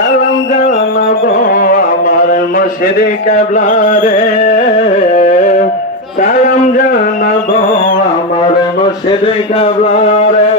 সালাম জানাবো আমার মুর্শিদ কিবলা রে, সালাম জানাবো আমার মুর্শিদ কিবলা রে।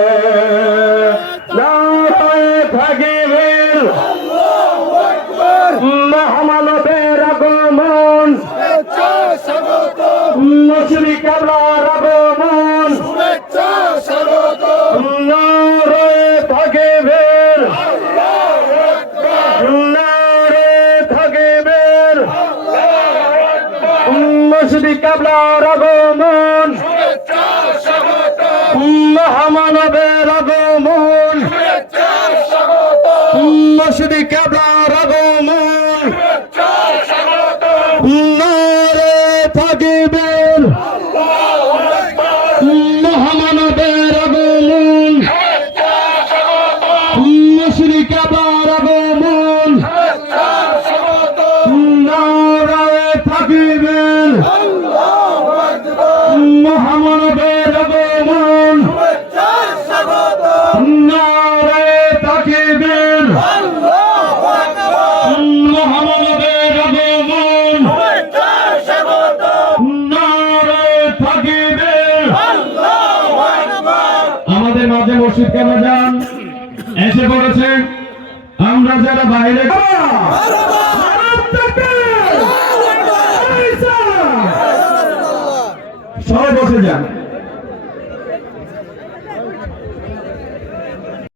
নারায়ে তাকবীর, আল্লাহু আকবার। মহামানবের আগমন, শুভেচ্ছা স্বাগতম। মুর্শিদ কিবলার আগমন, শুভেচ্ছা স্বাগতম। নারায়ে তাকবীর, আল্লাহু আকবার। নারায়ে তাকবীর, আল্লাহু আকবার। মুর্শিদ কিবলার আগমন, শুভেচ্ছা স্বাগতম। মহামানবের আগমন, শুভেচ্ছা স্বাগতম। মুর্শিদ কিবলার আগমন, শুভেচ্ছা স্বাগতম। নারায়ে তাকবীর, আল্লাহু আকবার। মহামানবের আগমন, শুভেচ্ছা স্বাগতম। মুর্শিদ কিবলার আগমন, শুভেচ্ছা স্বাগতম। নারায়ে তাকবীর, আল্লাহু আকবার। মহামানবের আগমন, শুভেচ্ছা স্বাগতম। নারায়ে তাকবীর, আল্লাহু আকবার। মহামানবের আগমন, শুভেচ্ছা স্বাগতম। নারায়ে তাকবীর, আল্লাহু আকবার। আমাদের মাঝে মুর্শিদ কেবলাজান এসে পড়েছেন। আমরা যারা বাইরে সবাই বসে যান।